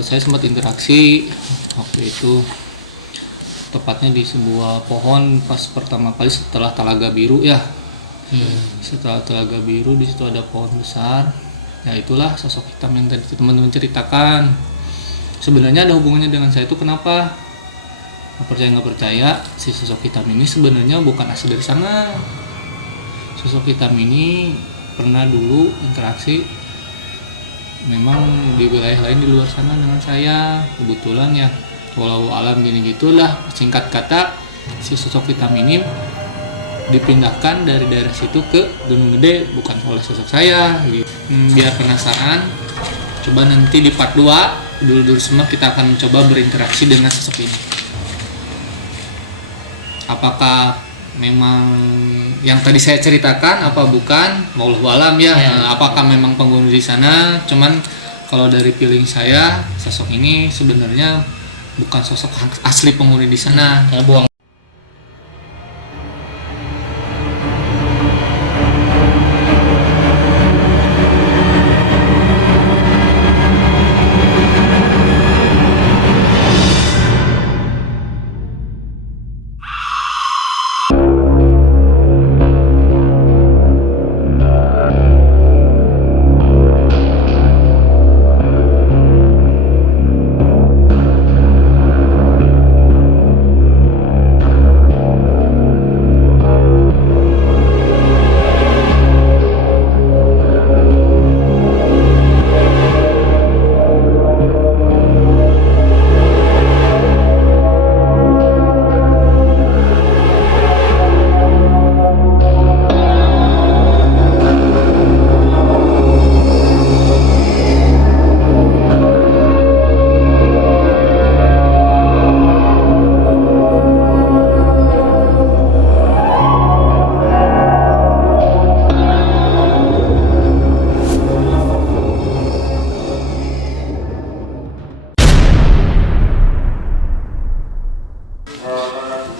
Saya sempat interaksi waktu itu, tepatnya di sebuah pohon pas pertama kali setelah Telaga Biru ya. Setelah Telaga Biru di situ ada pohon besar. Ya itulah sosok hitam yang tadi teman-teman ceritakan. Sebenarnya ada hubungannya dengan saya itu kenapa? Nggak percaya, si sosok hitam ini sebenarnya bukan asli dari sana. Sosok hitam ini pernah dulu interaksi memang di wilayah lain di luar sana dengan saya, kebetulan ya, walau alam gini gitulah. Singkat kata, si sosok hitam ini dipindahkan dari daerah situ ke Gunung Gede, bukan oleh sosok saya gitu. Biar penasaran, coba nanti di part 2 dulu semua kita akan mencoba berinteraksi dengan sosok ini. Apakah memang yang tadi saya ceritakan apa bukan, wallahu alam ya. Apakah memang penghuni di sana? Cuman kalau dari feeling saya, sosok ini sebenarnya bukan sosok asli penghuni di sana. Buang.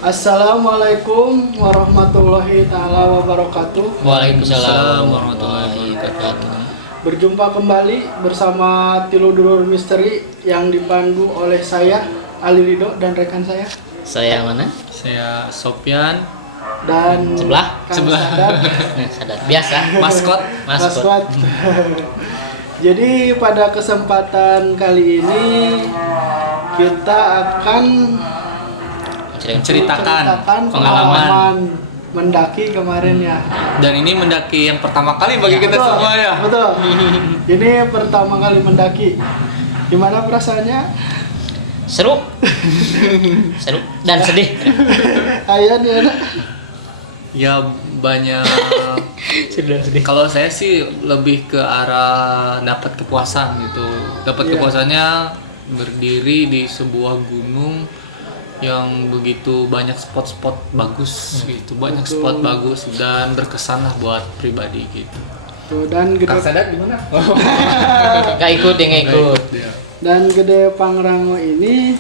Assalamualaikum warahmatullahi ta'ala wabarakatuh. Waalaikumsalam warahmatullahi wabarakatuh. Berjumpa kembali bersama Tiludurur Misteri yang dipandu oleh saya Ali Ridho dan rekan saya. Saya mana? Saya Sopyan Dan Sebelah? Kang Sebelah. Sadar. Sadar. Biasa. maskot. Maswat. Jadi pada kesempatan kali ini kita akan Menceritakan pengalaman. pengalaman mendaki kemarin ya. Dan ini mendaki yang pertama kali bagi kita Betul, semua ya. Betul. Ini pertama kali mendaki. Gimana perasaannya? Seru. Seru dan sedih. Ayah nih anak. Ya banyak. Seru dan sedih. Kalau saya sih lebih ke arah dapat kepuasan gitu. Dapat Iya. kepuasannya berdiri di sebuah gunung yang begitu banyak spot-spot bagus gitu, banyak Betul. spot bagus dan berkesan lah buat pribadi gitu. Tuh, dan Kang gede Sadat gimana? Gak ikut yang gak ikut. dan Gede Pangrango ini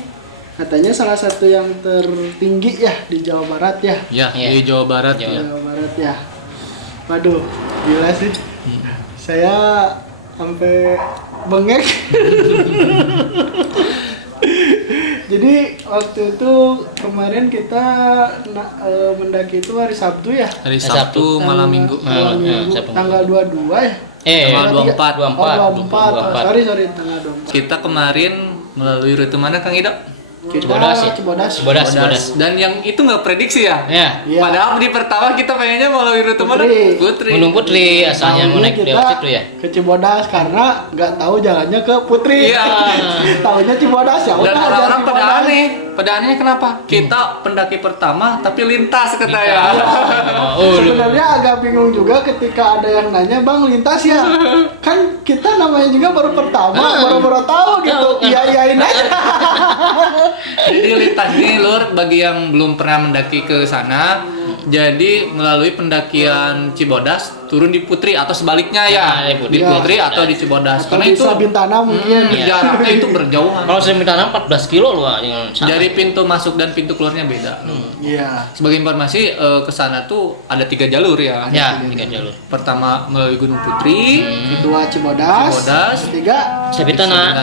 katanya salah satu yang tertinggi ya di Jawa Barat ya. Ya, Iya. di Jawa Barat Jawa. ya. Jawa Barat ya. Waduh, gila sih. Saya sampai bengek. Jadi waktu itu kemarin kita mendaki itu hari Sabtu ya. Hari Sabtu, Sabtu malam Minggu. Malam Minggu, Sabtu. tanggal 22 ya. Tanggal 24. 24. Oh, sorry tanggal 24. Kita kemarin melalui rute mana Kang Ido? Kita Cibodas ya? Cibodas. Dan yang itu nggak prediksi ya? Ya. Iya. Padahal di pertama kita pengennya melalui rute mana? Putri. Gunung Putri asalnya mau Tahunya naik kita lewat situ ya. ke Cibodas karena nggak tahu jalannya ke Putri. Iya. Tahunya Cibodas ya. Dan udah, orang-orang jalan pada Cibodas. aneh. Pada anehnya kenapa? Kita pendaki pertama tapi lintas kata ya. Oh, Sebenarnya agak bingung juga ketika ada yang nanya, "Bang, lintas ya?" Kan kita namanya juga baru pertama, baru tahu gitu. Iya-iyain aja. Jadi lintas ini lur bagi yang belum pernah mendaki ke sana. Jadi melalui pendakian Cibodas turun di Putri atau sebaliknya ya, Nah, di di Putri. Putri atau di Cibodas. Atau Karena di itu Sabintana mungkin. jaraknya itu berjauhan. Kalau saya minta 14 kilo loh dengan Dari pintu masuk dan pintu keluarnya beda. Iya. Sebagai informasi ke sana tuh ada 3 jalur ya. ya 3 jalur. Pertama melalui Gunung Putri, Kedua Cibodas. Cibodas. Ketiga Sabintana.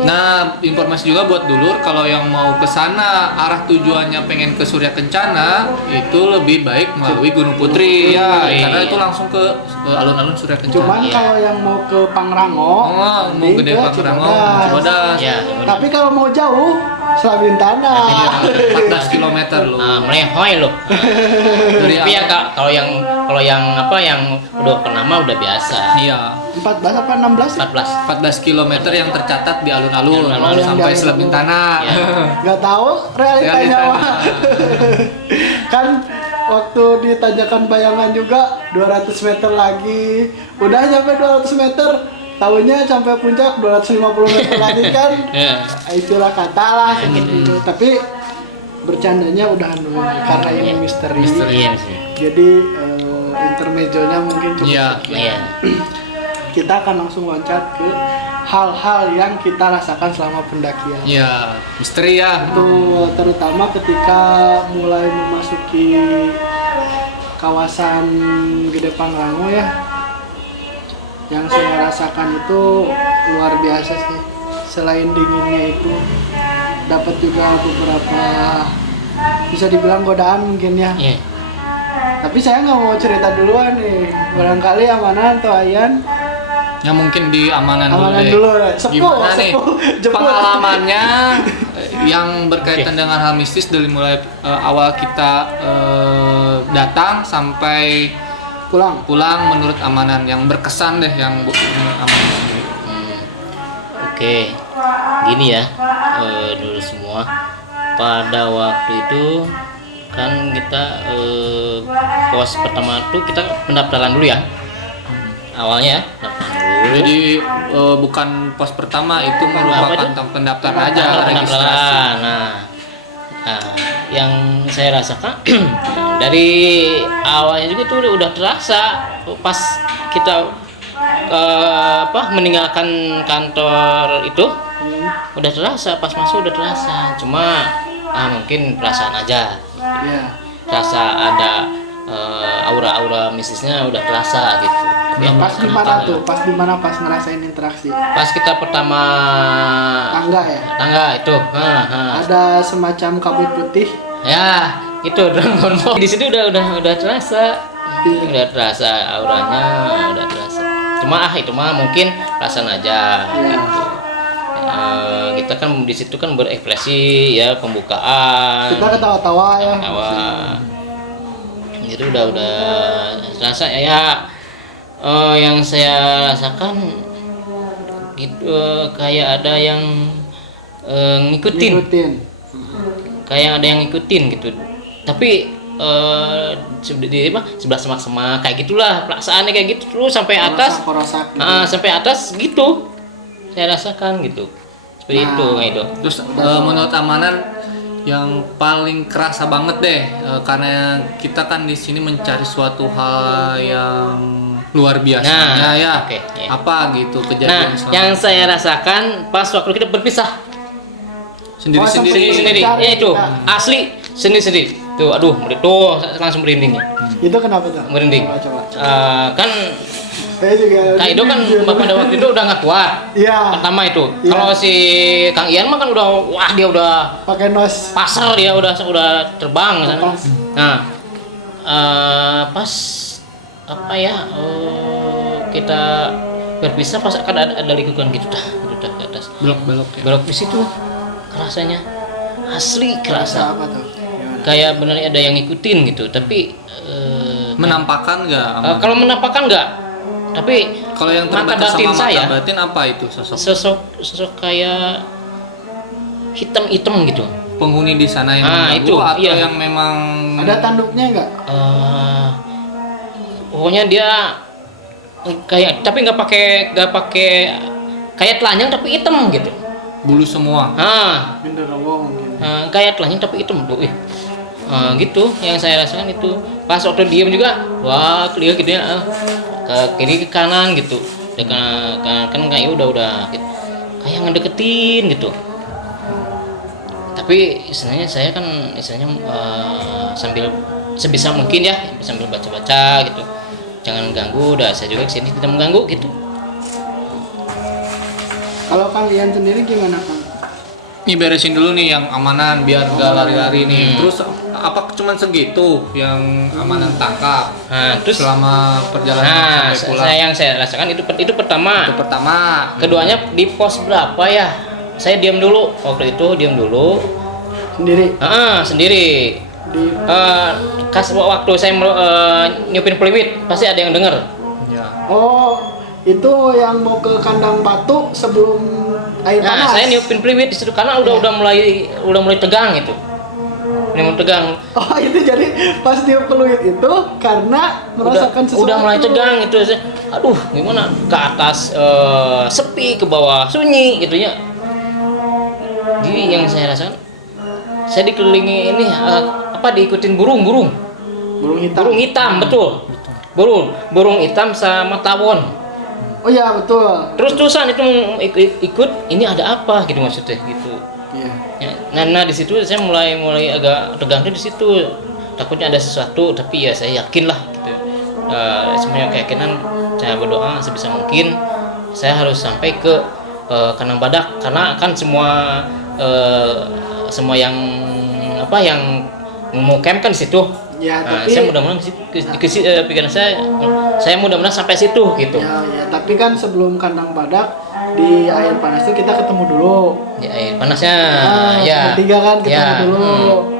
Nah, informasi juga buat dulur kalau yang mau ke sana arah tujuannya pengen ke Surya Kencana itu lebih baik melalui Gunung Putri ya, karena itu langsung ke alun-alun Surya Kencana. cuman Iya. kalau yang mau ke Pangrango, mau mending gede ke Pangrango, Cibodas. Cibodas. Ya, Tapi kalau mau jauh, Sabintana. Iya, 14 km loh. melehoy loh. Dari Tapi ya awal- Kak, kalau yang apa yang udah kenama udah biasa. Iya, 14 apa 16? 14. 14 km yang tercatat di alun-alun Alun-alun. sampai Yang di Selat Bintana. Ya. Gak tahu realitanya Realitanya. mah. Kan waktu di Tanjakan Bayangan juga 200 meter lagi. Udah nyampe 200 meter, tahunya sampai puncak 250 meter lagi kan. Ya. Itulah kata lah seperti itu. Tapi bercandanya udahan dulu karena ini misteri. Iya sih. Jadi intermezzonya mungkin cukup Iya. sekian. Iya. Kita akan langsung loncat ke hal-hal yang kita rasakan selama pendakian. Iya, misteri ya. Itu terutama ketika mulai memasuki kawasan Gede Pangrango ya. Yang saya rasakan itu luar biasa sih. Selain dinginnya itu dapat juga beberapa bisa dibilang godaan mungkin ya. Iya. Tapi saya nggak mau cerita duluan nih. Barangkali Amanan atau Ayan Ya mungkin di amanan Amanan deh. dulu ya. Sepuh, Gimana nih sepuh, jemput. pengalamannya yang berkaitan dengan hal mistis dari mulai awal kita datang sampai pulang. pulang menurut amanan yang berkesan deh yang menurut amanan sendiri. Oke, gini ya dulu semua. Pada waktu itu kan kita pos pertama itu kita pendaftaran dulu ya. Awalnya pendaftaran dulu. Jadi bukan pos pertama itu merupakan pendaftaran aja registrasi. Pendaftaran. Nah, yang saya rasakan dari awalnya juga itu udah terasa pas kita meninggalkan kantor itu udah terasa, pas masuk udah terasa, cuma mungkin perasaan aja, Iya. rasa ada aura-aura mistisnya udah terasa gitu. Ya, Pas di mana tuh? Pas di mana pas ngerasain interaksi? pas kita pertama Tangga ya. tangga itu Ada semacam kabut putih. ya itu Dragon Ball di situ udah terasa, udah terasa auranya, udah terasa, cuma itu mah mungkin perasaan aja gitu. Kita kan di situ kan berekspresi ya, pembukaan Kita ketawa-tawa ya. awal itu udah terasa ya. Yang saya rasakan gitu, kayak ada yang ngikutin, kayak ada yang ngikutin gitu, tapi sebelah semak-semak kayak gitulah perasaannya, kayak gitu terus sampai atas. Korosak gitu. Sampai atas gitu saya rasakan gitu, seperti itu kayak itu. Terus menurut amanan yang paling kerasa banget deh karena kita kan di sini mencari suatu hal yang luar biasa ya. oke, ya. Apa gitu Nah, kejadian selama- yang saya rasakan pas waktu kita berpisah sendiri-sendiri. sendiri, Cari ya itu kita. asli sendiri. Tuh, aduh, tuh langsung merinding ya. Itu kenapa tuh? Merinding. Coba. Kan Saya juga. Kak Ido kan pada waktu itu udah nggak kuat. Iya. Pertama itu. Iya. Kalau si Kang Ian mah kan dia udah Pakai nos. pasar, dia udah terbang kan. Pas. Nah, pas apa ya? Kita berpisah pas akan ada lingkungan gitu dah ke atas. Belok-belok ya. Belok di situ rasanya asli Rasa kerasa. apa tuh? Gimana? Kayak benar ada yang ngikutin gitu, tapi Menampakkan nggak? kalau menampakkan enggak, tapi Kalau yang mata terbatas batin sama mata saya batin apa itu sosok sosok kayak hitam gitu. penghuni di sana yang mengganggu itu, atau iya. yang memang Ada tanduknya nggak? Pokoknya dia kayak, tapi nggak pakai kayak telanjang tapi hitam gitu. bulu semua? Genderuwo mungkin. Kayak telanjang tapi hitam tuh. Gitu yang saya rasakan itu pas waktu diem juga wah lihat gitu ya ke kiri ke kanan gitu kan kayak udah gitu. Kayak ngedeketin gitu. Tapi istilahnya saya kan sambil sebisa mungkin ya sambil baca-baca gitu, jangan ganggu, udah saya juga kesini tidak mengganggu gitu. Kalau Kang Ian sendiri gimana Kang? Ini beresin dulu nih yang amanan biar gak lari-lari nih. Terus apa cuman segitu yang amanan tangkap? Nah, terus Selama perjalanan sampai pulang. yang saya rasakan itu pertama. Itu pertama. Keduanya di pos berapa ya? Saya diam dulu waktu itu, diam dulu. Sendiri Sendiri. di Waktu saya nyupin peluit pasti ada yang dengar. Ya. Oh, itu yang mau ke kandang batu sebelum air Nah, panas. saya nyupin peluit di situ karena udah mulai tegang itu. Udah mulai tegang. Oh, itu jadi pas dia peluit itu karena merasakan sesuatu. Udah mulai tegang itu. Aduh, gimana? Ke atas sepi, ke bawah sunyi gitu ya. Jadi yang saya rasakan saya dikelilingi ini diikutin burung hitam, betul. Burung hitam sama tawon. Oh iya, betul. Terus-terusan itu ikut ini ada apa gitu maksudnya gitu. Iya. Ya, nah di situ saya mulai agak tegang di situ. Takutnya ada sesuatu, tapi ya saya yakin lah gitu. Semuanya keyakinan saya berdoa sebisa mungkin saya harus sampai ke kandang badak karena kan semua yang mau camp kan di situ. Ya, Nah, tapi saya mudah-mudahan pikiran saya mudah-mudahan sampai situ gitu. ya, tapi kan sebelum kandang badak di air panas itu kita ketemu dulu. Ya, air panasnya ya. Bertiga kan ketemu Ya, dulu.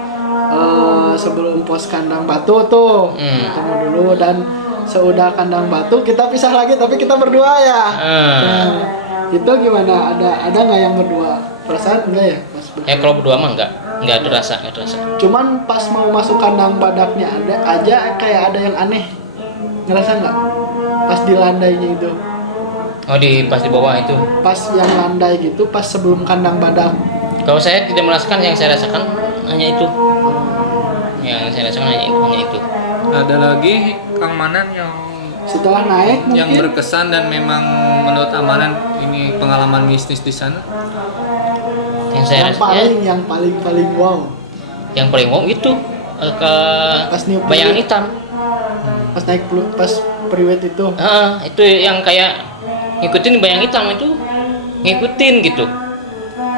Sebelum pos kandang batu tuh ketemu dulu, dan seudah kandang batu kita pisah lagi tapi kita berdua ya. Nah, itu gimana? Ada nggak yang berdua? Perasaan enggak ya? Pas berdua? Kalau berdua mah enggak terasa. Cuman pas mau masuk kandang badaknya ada aja kayak ada yang aneh. Ngerasa nggak? Pas di landainya itu. Oh, pas di bawah itu. Pas yang landai gitu, pas sebelum kandang badak. Kalau saya tidak merasakan, yang saya rasakan hanya itu. Yang saya rasakan hanya itu. Ada lagi Kang Manan yang Setelah naik yang mungkin berkesan dan memang menurut amanan ini pengalaman bisnis di sana. Yang saya rasakan yang paling wow. yang paling wow itu ke Pas niup bayangan peluit. hitam. Pas naik pas priwet itu. Itu yang kayak ngikutin bayang hitam itu, ngikutin gitu.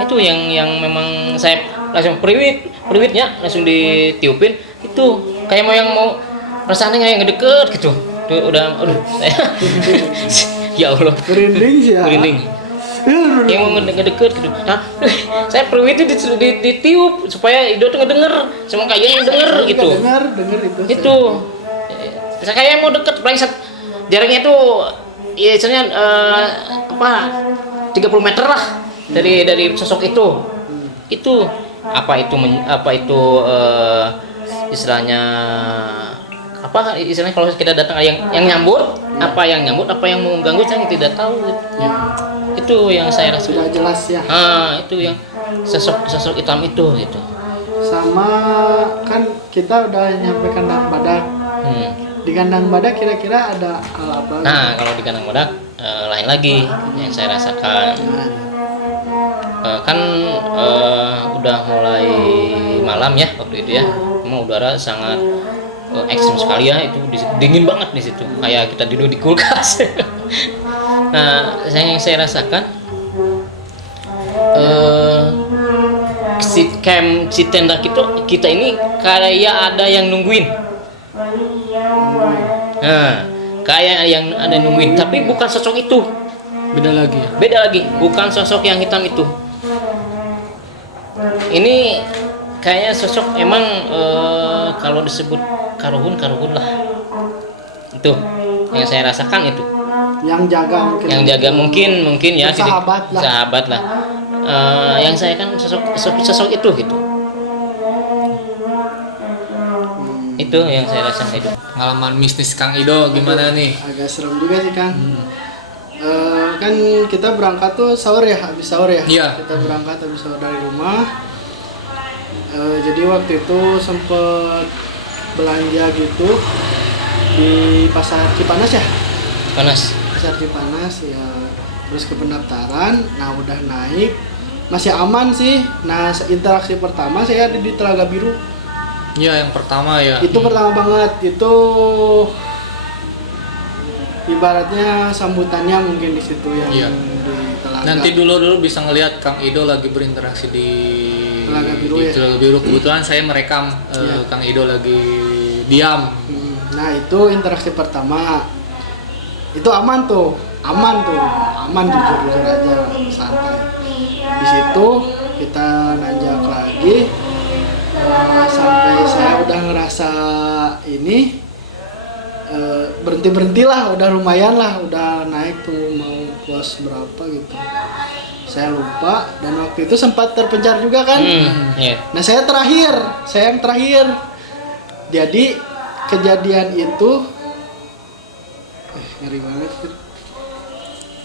Itu yang memang saya langsung priwitnya langsung ditiupin itu kayak mau rasanya kayak ngedeket gitu. Tuh udah aduh saya ya Allah Merinding sih ya. merinding. Yang mau ngedeket gitu. Nah, saya priwit itu ditiup supaya Ido tuh ngedenger, semua kayaknya denger gitu. Dengar itu. Itu saya kayak mau deket paling jaraknya itu ya misalnya 30 meter lah dari sosok itu. Itu apa itu istilahnya kalau kita datang yang nyambut, apa yang mau mengganggu saya tidak tahu. Itu yang saya rasa Sudah jelas ya. itu yang sosok hitam itu gitu. Sama kan kita udah nyampe kandang badak. Di kandang badak kira-kira ada hal apa? Nah, kalau di kandang badak lain lagi yang saya rasakan. Kan udah mulai malam ya waktu itu ya. Memang udara sangat ekstrim sekali ya, itu dingin banget di situ. Kayak kita duduk di kulkas. Nah, yang saya rasakan si tenda kita ini kayak ada yang nungguin. Nah, kayak yang ada nungguin, tapi bukan sosok itu. Beda lagi, bukan sosok yang hitam itu. Ini kayaknya sosok emang kalau disebut karuhun lah. Itu yang saya rasakan itu. Yang jaga mungkin. Mungkin ya, Sahabat lah. Yang saya kan sosok itu gitu. Itu yang saya rasakan itu. Pengalaman bisnis Kang Ido gimana nih? Agak serem juga sih Kang. Kan kita berangkat tuh habis sahur ya. Iya. Kita berangkat habis sahur dari rumah. Jadi waktu itu sempet belanja gitu di pasar Cipanas ya, Panas. pasar Cipanas ya, terus ke pendaftaran. Nah udah naik, masih aman sih. Nah interaksi pertama saya ada di Telaga Biru. Iya, yang pertama ya. Itu pertama banget, itu ibaratnya sambutannya mungkin di situ yang Iya. di Telaga. Nanti dulu bisa ngelihat Kang Ido lagi berinteraksi di Telaga Biru di ya? Telaga Biru. Kebetulan saya merekam Iya. Kang Ido lagi diam. Nah itu interaksi pertama, itu aman tuh, aman jujur aja, santai. Habis itu kita nanjak lagi, sampai saya udah ngerasa ini berhenti lah, udah lumayan lah, udah naik tuh mau pos berapa gitu. Saya lupa, dan waktu itu sempat terpencar juga kan. Iya. Nah saya yang terakhir. Jadi kejadian itu ngeri banget.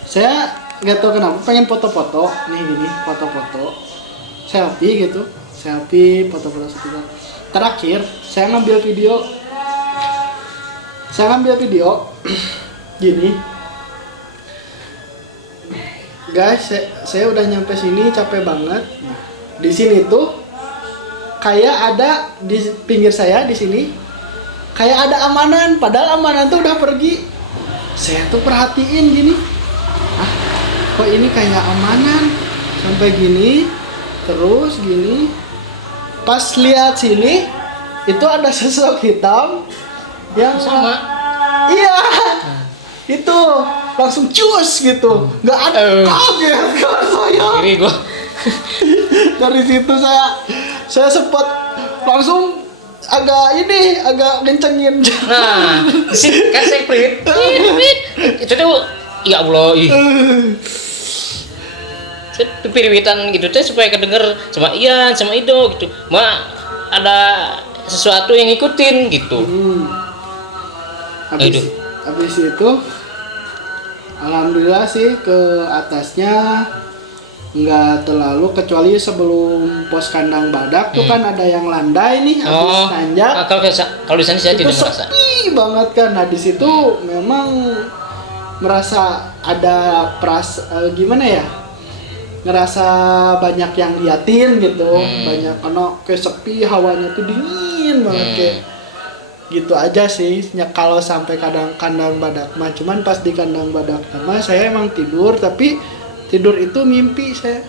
Saya nggak tahu kenapa pengen foto-foto nih gini, foto-foto selfie gitu, foto-foto sekitar. Terakhir saya ngambil video gini. Guys, saya udah nyampe sini, capek banget. Nah, di sini tuh kayak ada di pinggir saya di sini kayak ada amanan, padahal amanan tuh udah pergi. Saya tuh perhatiin gini, kok ini kayak amanan sampai gini, terus gini. Pas lihat sini, itu ada sosok hitam yang Sama. Iya, itu langsung cus gitu, nggak ada kaget kan saya. Kiri gua. Dari situ saya sempat langsung agak kencengin. Nah, sih kan saya prit. Itu tuh ya Allah, ih. Saya piriwitan gitu teh supaya kedenger sama Ian, sama Ido gitu. Ada sesuatu yang ngikutin gitu. Habis itu alhamdulillah sih ke atasnya nggak terlalu, kecuali sebelum pos kandang badak tuh kan ada yang landai nih habis nanjak. Kalau di sana saya Itu tidak merasa. sepi banget kan. Nah di situ memang merasa ada gimana ya, ngerasa banyak yang liatin gitu, banyak karena kayak sepi, hawanya tuh dingin banget kayak gitu aja sih. Ya, kalau sampai kandang badak mah, cuman pas di kandang badak mah saya emang tidur, tapi tidur itu mimpi saya,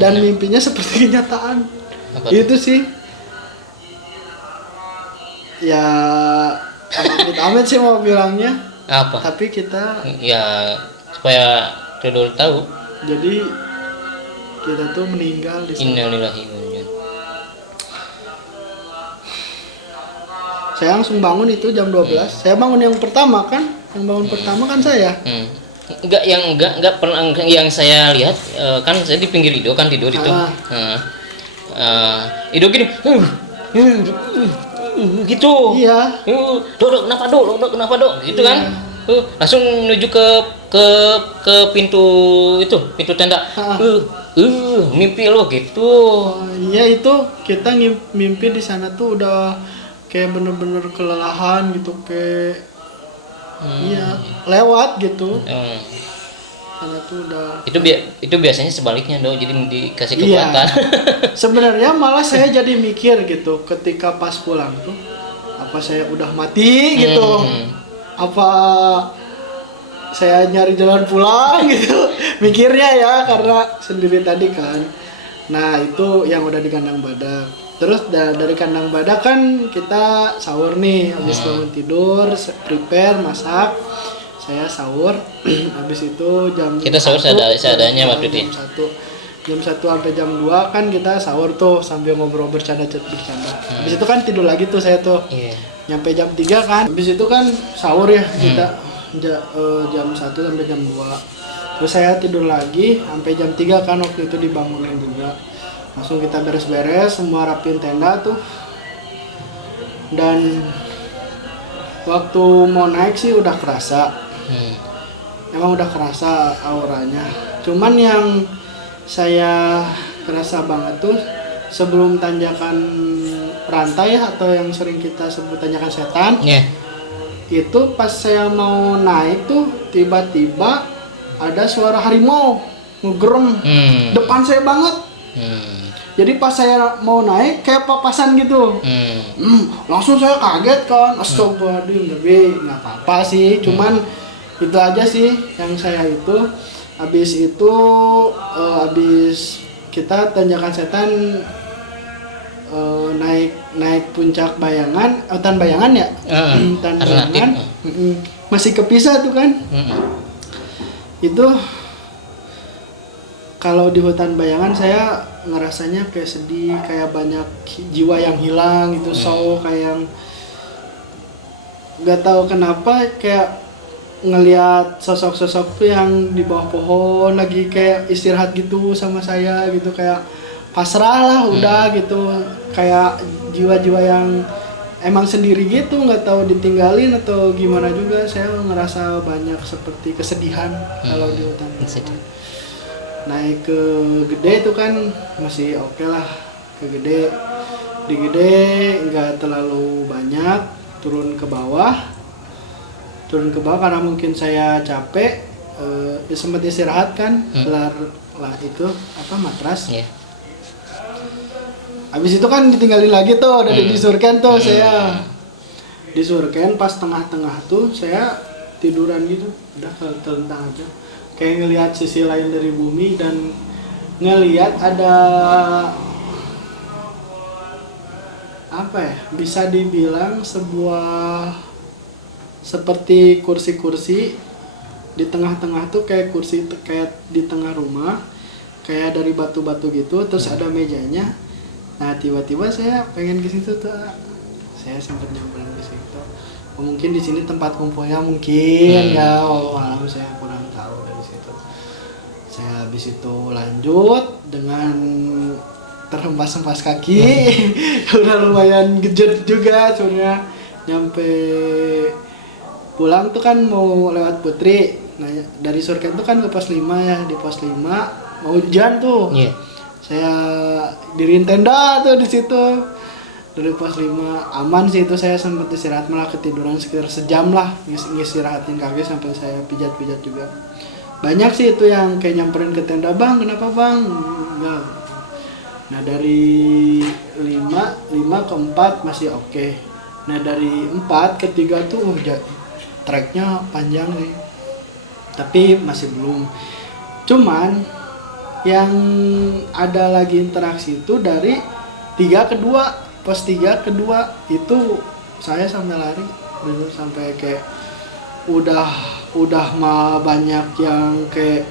dan mimpinya seperti kenyataan. Apa Itu sih ya, amit-amit sih mau bilangnya, Apa? tapi kita Ya supaya tidur tahu. jadi kita tuh meninggal di sana. Innalillahi wa inna ilaihi. Saya langsung bangun itu jam 12. Saya bangun yang pertama kan, saya. Enggak pernah yang saya lihat kan saya di pinggir Ido kan tidur itu. Ido gini. Gitu. Iya. Dok, kenapa dok? Gitu kan. Langsung menuju ke pintu tenda. Mimpi lo gitu. Iya itu kita mimpi di sana tuh udah kayak bener-bener kelelahan gitu, kayak iya lewat gitu. Sana tuh udah. Itu biasanya sebaliknya dok, jadi dikasih Iya. kekuatan. Sebenarnya malah saya jadi mikir gitu ketika pas pulang tuh, apa saya udah mati gitu, apa saya nyari jalan pulang gitu, mikirnya ya karena sendiri tadi kan. Nah itu yang udah di kandang badak. Terus dari kandang badak kan kita sahur nih, habis bangun tidur, prepare masak. Saya sahur, habis itu Kita sahur seadanya waktu itu. Jam 1 sampai jam 2 kan kita sahur tuh sambil ngobrol bercanda. Habis itu kan tidur lagi tuh saya tuh. Iya. Nyampe jam 3 kan. Habis itu kan sahur ya kita jam 1 sampai jam 2. Terus saya tidur lagi sampai jam 3 kan, waktu itu dibangunin juga. Langsung kita beres-beres, semua rapiin tenda tuh. Dan waktu mau naik sih udah kerasa. Emang udah kerasa auranya. Cuman yang saya kerasa banget tuh sebelum tanjakan rantai atau yang sering kita sebut tanjakan setan. Iya. Itu pas saya mau naik tuh tiba-tiba ada suara harimau ngegerem depan saya banget. Jadi pas saya mau naik kayak papasan gitu. Langsung saya kaget kan. Astagfirullahaladzim, tapi nggak apa-apa sih. Cuman itu aja sih yang saya itu. Habis itu habis kita tanjakan setan naik puncak Bayangan, hutan Bayangan ya. Hutan Bayangan. Masih kepisah tuh kan. Itu kalau di hutan Bayangan saya ngerasanya kayak sedih, kayak banyak jiwa yang hilang gitu, kayak yang nggak tahu kenapa kayak ngelihat sosok-sosok tuh yang di bawah pohon lagi kayak istirahat gitu sama saya gitu, kayak pasrah lah udah gitu, kayak jiwa-jiwa yang emang sendiri gitu, nggak tahu ditinggalin atau gimana juga. Saya ngerasa banyak seperti kesedihan kalau di hutan. Naik ke Gede itu kan masih oke lah, ke Gede, di Gede nggak terlalu banyak, turun ke bawah karena mungkin saya capek, sempat istirahat kan, kelar lah itu matras. Habis itu kan ditinggalin lagi tuh dari di Surken tuh. Saya di Surken pas tengah-tengah tuh saya tiduran gitu, udah terlentang aja, kayak ngelihat sisi lain dari bumi dan ngelihat ada apa ya, bisa dibilang sebuah seperti kursi-kursi di tengah-tengah tuh, kayak kursi kayak di tengah rumah, kayak dari batu-batu gitu, terus ada mejanya. Nah tiba-tiba saya pengen ke situ tuh, saya sempat nyamperin ke situ. Mungkin di sini tempat kumpulnya mungkin ya, alam saya kurang tahu dari situ. Saya habis itu lanjut dengan terhempas-hempas kaki. Udah lumayan gejet juga sebenarnya. Nyampe pulang tuh kan mau lewat Putri. Nah dari Surken tuh kan ke pos 5 ya, di pos 5 mau hujan tuh. Saya diriin tenda tuh di situ. Dari pos 5 aman sih itu, saya sempat istirahat, malah ketiduran sekitar sejam lah ngistirahatin kaki sampai saya pijat-pijat juga. Banyak sih itu yang kayak nyamperin ke tenda, "Bang, kenapa Bang?" Enggak. Nah dari 5 ke 4 masih oke. Nah dari 4 ke 3 tuh treknya panjang nih. Tapi masih belum. Cuman yang ada lagi interaksi itu dari 3 ke 2. Pas 3 ke 2 itu saya sampai lari bener, sampai kayak udah mah banyak yang kayak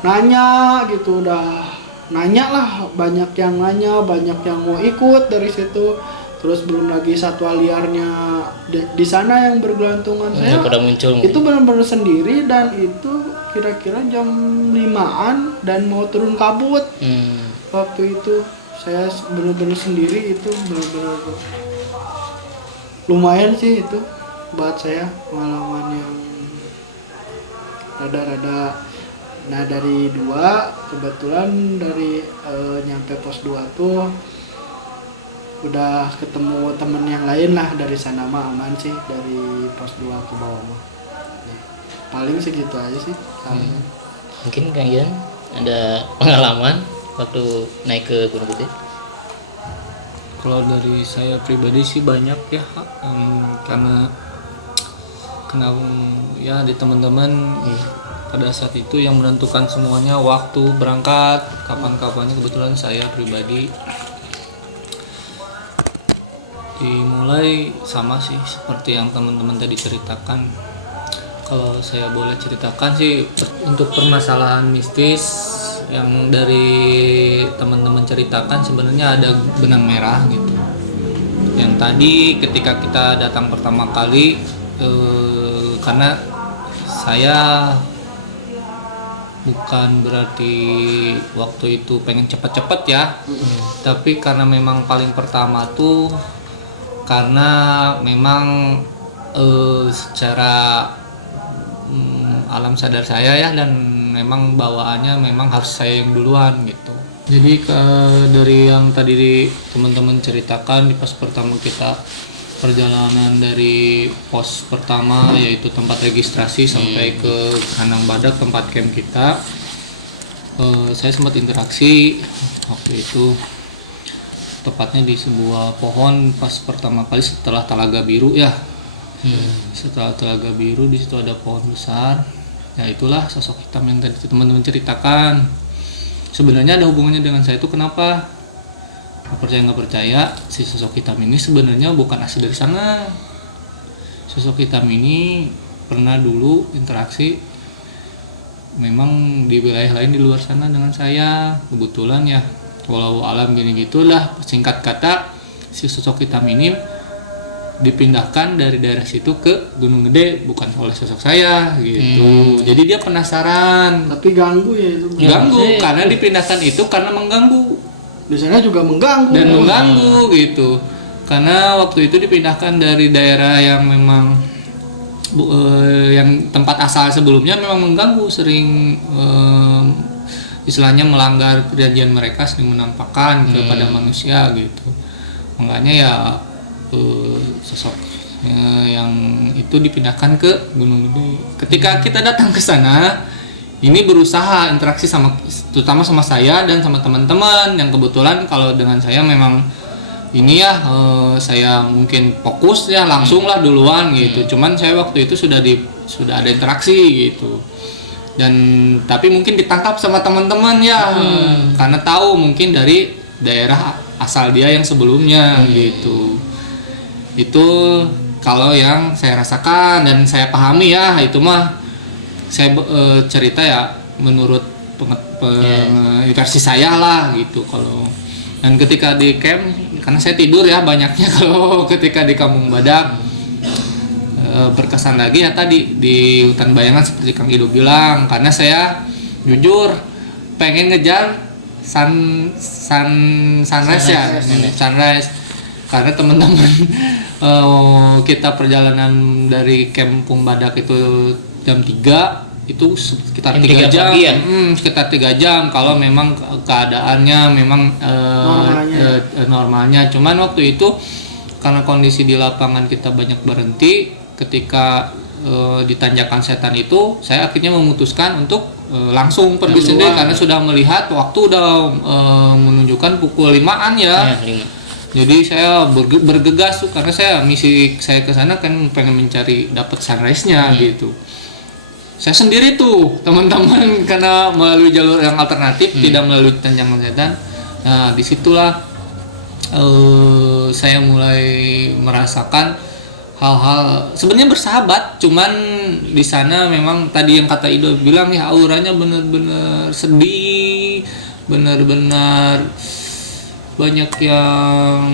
nanya gitu, udah nanya lah, banyak yang nanya, banyak yang mau ikut dari situ. Terus belum lagi satwa liarnya di sana yang bergelantungan. Saya pada muncul itu benar-benar sendiri, dan itu kira-kira jam 5-an dan mau turun kabut. Waktu itu saya benar-benar sendiri, itu benar-benar lumayan sih itu buat saya pengalaman yang rada-rada. Nah dari 2 kebetulan dari nyampe pos 2 tuh udah ketemu temen yang lain lah, dari sana mah aman sih, dari pos 2 ke bawah mah. Nah, paling segitu aja sih. Mungkin Kang Ian ada pengalaman waktu naik ke Gunung Gede? Kalau dari saya pribadi sih banyak ya, karena ya di teman-teman pada saat itu yang menentukan semuanya waktu berangkat, kapan-kapannya. Kebetulan saya pribadi dimulai sama sih seperti yang teman-teman tadi ceritakan. Kalau saya boleh ceritakan sih untuk permasalahan mistis yang dari teman-teman ceritakan, sebenarnya ada benang merah gitu. Yang tadi ketika kita datang pertama kali, karena saya bukan berarti waktu itu pengen cepet-cepet ya, tapi karena memang paling pertama tuh karena memang secara alam sadar saya ya, dan memang bawaannya memang harus saya yang duluan gitu. Jadi dari yang tadi teman-teman ceritakan di pas pertama kita perjalanan dari pos pertama yaitu tempat registrasi sampai ke kandang badak tempat camp kita, saya sempat interaksi waktu itu tepatnya di sebuah pohon pas pertama kali setelah Telaga Biru ya. Setelah Telaga Biru di situ ada pohon besar. Ya itulah sosok hitam yang tadi teman-teman ceritakan. Sebenarnya ada hubungannya dengan saya itu kenapa? Nggak percaya, si sosok hitam ini sebenarnya bukan asli dari sana. Sosok hitam ini pernah dulu interaksi memang di wilayah lain di luar sana dengan saya. Kebetulan ya, walau alam gini gitulah, singkat kata si sosok hitam ini dipindahkan dari daerah situ ke Gunung Gede bukan oleh sosok saya gitu. Jadi dia penasaran. Tapi ganggu ya itu. Ganggu karena dipindahkan itu karena mengganggu. Biasanya juga mengganggu. Dan mengganggu gitu. Karena waktu itu dipindahkan dari daerah yang memang yang tempat asal sebelumnya memang mengganggu, sering istilahnya melanggar perjanjian mereka, sering menampakkan kepada manusia gitu. Makanya ya sosok yang itu dipindahkan ke Gunung Gede. Ketika kita datang ke sana, ini berusaha interaksi sama, terutama sama saya dan sama teman-teman yang kebetulan kalau dengan saya memang ini ya saya mungkin fokus ya langsung lah duluan gitu. Cuman saya waktu itu sudah ada interaksi gitu. Dan tapi mungkin ditangkap sama teman-teman ya karena tahu mungkin dari daerah asal dia yang sebelumnya gitu. Itu kalau yang saya rasakan dan saya pahami ya, itu mah saya cerita ya menurut versi saya lah gitu. Kalau dan ketika di camp, karena saya tidur ya banyaknya kalau ketika di Kampung Badak, berkesan lagi ya tadi di hutan bayangan seperti Kang Ido bilang, karena saya jujur pengen ngejar sunrise ya, sunrise. Karena teman-teman kita perjalanan dari Kampung Badak itu jam 3 itu sekitar 3 jam ya? Sekitar 3 jam kalau memang keadaannya memang normalnya. Cuman waktu itu karena kondisi di lapangan kita banyak berhenti ketika di tanjakan setan itu, saya akhirnya memutuskan untuk langsung pergi sendiri karena sudah melihat waktu udah menunjukkan pukul 5-an ya. 5. Jadi saya bergegas tuh karena misi saya ke sana kan pengen mencari dapat sunrise-nya gitu. Saya sendiri tuh teman-teman karena melalui jalur yang alternatif, tidak melalui tanjakan setan. Nah disitulah saya mulai merasakan hal-hal sebenarnya bersahabat, cuman di sana memang tadi yang kata Ido bilang ya auranya benar-benar sedih, benar-benar banyak yang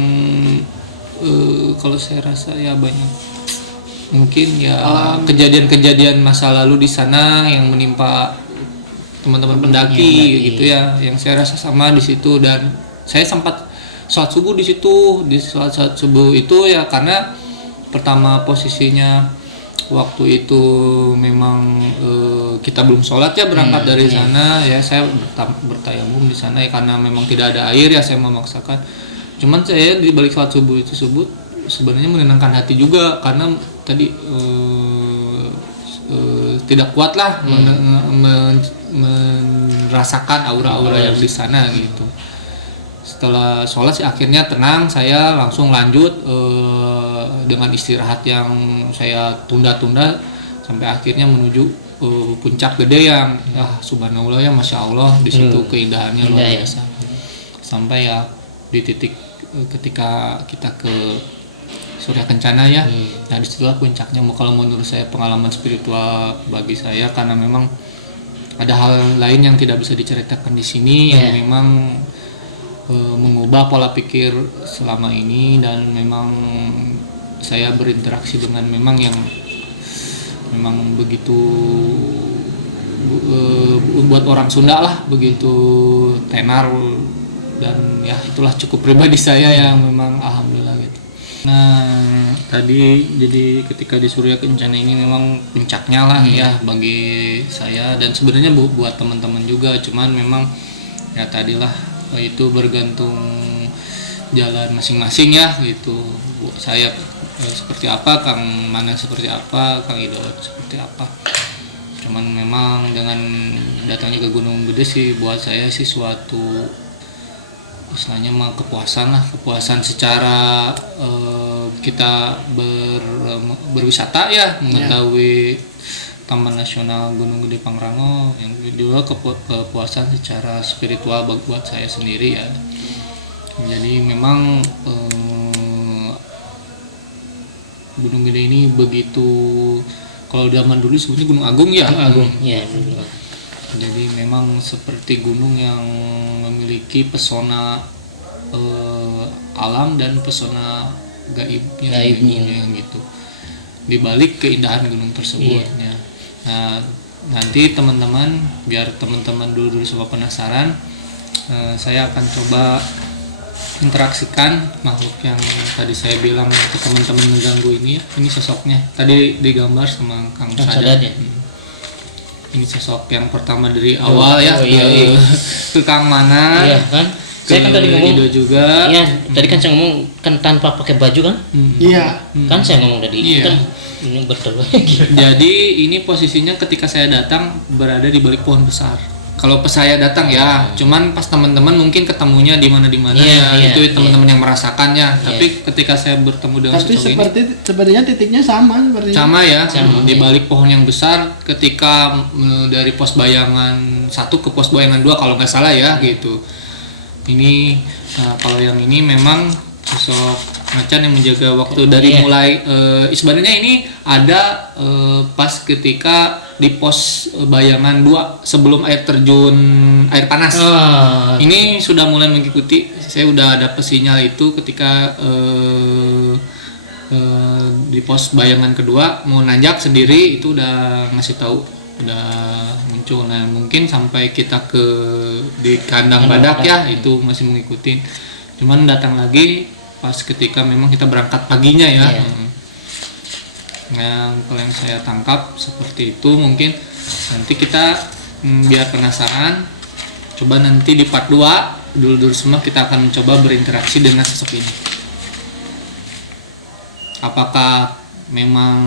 kalau saya rasa ya banyak mungkin ya kejadian-kejadian masa lalu di sana yang menimpa teman-teman pendaki gitu ya, yang saya rasa sama di situ. Dan saya sempat sholat subuh di situ, di sholat subuh itu ya karena pertama posisinya waktu itu memang kita belum sholat ya berangkat dari sana ya, saya bertayamum di sana ya karena memang tidak ada air ya saya memaksakan. Cuman saya di balik sholat subuh itu sebenarnya menenangkan hati juga karena tadi tidak kuat lah merasakan aura-aura yang di sana gitu. Setelah sholat sih akhirnya tenang, saya langsung lanjut dengan istirahat yang saya tunda-tunda sampai akhirnya menuju puncak gede yang ya subhanallah ya masya Allah di situ keindahannya luar biasa. Sampai ya di titik ketika kita ke Surya Kencana ya, nah disitulah puncaknya. Kalau menurut saya pengalaman spiritual bagi saya karena memang ada hal lain yang tidak bisa diceritakan di sini yang memang mengubah pola pikir selama ini, dan memang saya berinteraksi dengan memang yang memang begitu buat orang Sunda lah begitu tenar, dan ya itulah cukup pribadi saya yang memang alhamdulillah gitu. Nah tadi jadi ketika di Surya Kencana ini memang puncaknya lah ya bagi saya dan sebenarnya buat teman-teman juga, cuman memang ya tadilah itu bergantung jalan masing-masing ya gitu. Saya seperti apa, Kang Manan seperti apa, Kang Idot seperti apa. Cuman memang dengan datangnya ke Gunung Gede sih buat saya sih suatu istilahnya mah kepuasan secara kita berwisata ya, mengetahui Taman Nasional Gunung Gede Pangrango, yang kedua kepuasan secara spiritual buat saya sendiri ya. Jadi memang Gunung Gede ini begitu, kalau zaman dulu sebutnya Gunung Agung ya. Agung ya. Jadi memang seperti gunung yang memiliki pesona alam dan pesona gaibnya gitu. Di balik keindahan gunung tersebut ya. Nah, nanti teman-teman, biar teman-teman dulu semua penasaran, saya akan coba interaksikan makhluk yang tadi saya bilang ke teman-teman mengganggu ini ya. Ini sosoknya tadi digambar sama Kang Sadat ya. Ini sosok yang pertama dari awal ke Kang Manan. Iya kan? Saya kan tadi ngomong Ido juga. Iya, tadi kan saya ngomong kan tanpa pakai baju kan? Iya. Kan saya ngomong tadi. Iya. Ini betul. Jadi ini posisinya ketika saya datang berada di balik pohon besar. Kalau pas saya datang ya, cuman pas teman-teman mungkin ketemunya di mana itu teman-teman yang merasakannya. Tapi ketika saya bertemu dengan tapi sosok ini, sepertinya titiknya sama sepertinya. sama ya, di balik pohon yang besar. Ketika dari pos bayangan 1 ke pos bayangan 2 kalau nggak salah ya gitu. Ini kalau yang ini memang sosok macan yang menjaga waktu dari mulai sebenarnya ini ada pas ketika di pos bayangan 2 sebelum air terjun air panas. Ini sudah mulai mengikuti, saya udah ada sinyal itu ketika di pos bayangan kedua mau nanjak sendiri itu udah ngasih tahu, udah muncul. Nah mungkin sampai kita di kandang badak ya itu masih mengikuti, cuman datang lagi pas ketika memang kita berangkat paginya ya. Kalau yang saya tangkap seperti itu. Mungkin nanti kita biar penasaran, coba nanti di part 2 dulu semua kita akan mencoba berinteraksi dengan sosok ini. Apakah memang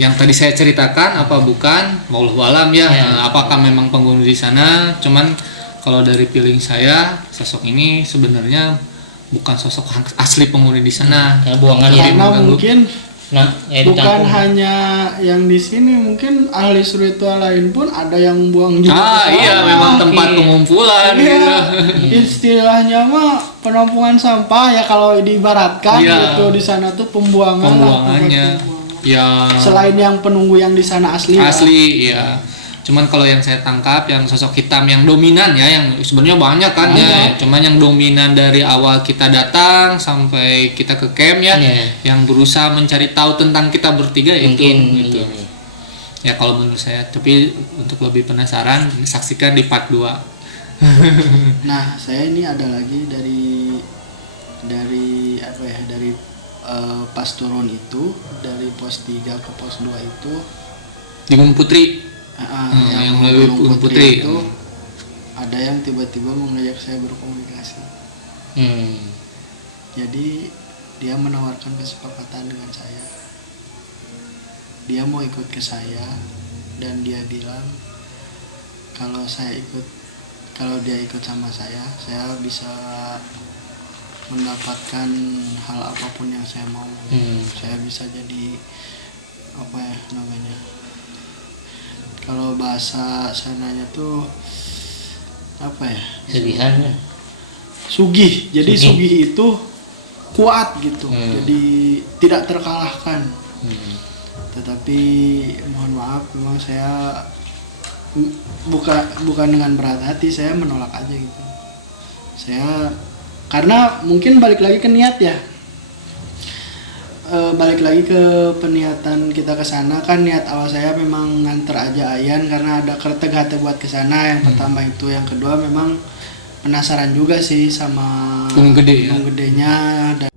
yang tadi saya ceritakan apa bukan, wallahu alam ya. Apakah memang penghuni di sana. Cuman kalau dari feeling saya sosok ini sebenarnya bukan sosok asli penghuni di sana. Buangan karena mungkin bukan ditampung. hanya yang di sini, mungkin ahli spiritual lain pun ada yang buang juga. Iya, memang tempat pengumpulan gitu. Istilahnya mah penampungan sampah ya kalau diibaratkan gitu. Di sana tuh pembuangannya. Ya. Selain yang penunggu yang di sana asli. Iya. Cuman kalau yang saya tangkap yang sosok hitam yang dominan ya, yang sebenarnya banyak kan ya. Cuman yang dominan dari awal kita datang sampai kita ke camp ya, yang berusaha mencari tahu tentang kita bertiga mungkin, itu. Ya kalau menurut saya, tapi untuk lebih penasaran saksikan di part 2. Nah, saya ini ada lagi dari apa ya? Dari pas turun itu dari pos 3 ke pos 2 itu di Gunung Putri. Yang melalui Gunung Putri itu ada yang tiba-tiba mengajak saya berkomunikasi. Jadi dia menawarkan kesepakatan dengan saya. Dia mau ikut ke saya dan dia bilang kalau dia ikut sama saya bisa mendapatkan hal apapun yang saya mau. Saya bisa jadi apa ya namanya? Kalau bahasa sananya tuh apa ya? Sedihannya. Sugih. Jadi sugih itu kuat gitu. Jadi tidak terkalahkan. Tetapi mohon maaf, memang saya bukan dengan berat hati, saya menolak aja gitu. Karena mungkin balik lagi ke niat ya. Balik lagi ke peniatan kita ke sana kan, niat awal saya memang nganter aja Ayan karena ada kertegate buat ke sana. Yang pertama itu, yang kedua memang penasaran juga sih sama Gunung Gede gunung gedenya. Dan